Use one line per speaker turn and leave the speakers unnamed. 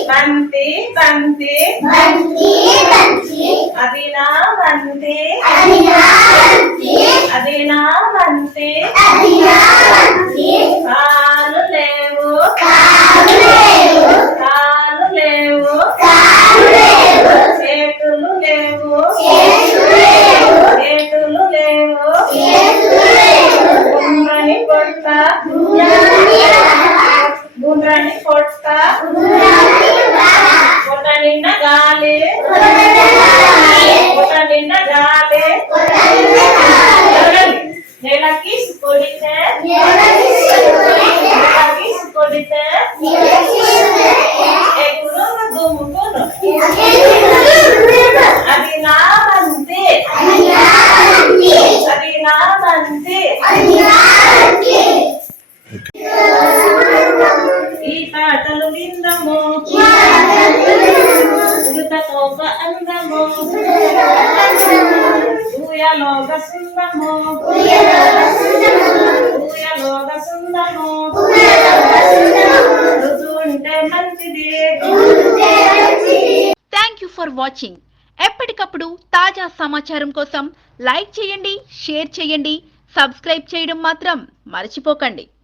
బంతి బంతి అది నా బంతి అది నా బంతి కాలు లేవు కాలు లేవు చేతులు లేవు చేతులు లేవు గుండ్రని పొట్ట గుండ్రని పొట్ట పొట్ట నిండా గాలి పొట్ట నిండా గాలి నెలకి కొడితే నెలకి కొడితే ఎగురు దుమ్ముకును అది నా బంతి అది నా బంతి ఈ పాటలు విందము ఉడతతోక అందము ఊయలోగ సుందము ఊయలోగ సుందము రుజుంటే మంచిది.
Thank you for watching. ఎప్పటికప్పుడు తాజా సమాచారం కోసం లైక్ చేయండి, షేర్ చేయండి, సబ్స్క్రైబ్ చేయడం మాత్రం మర్చిపోకండి.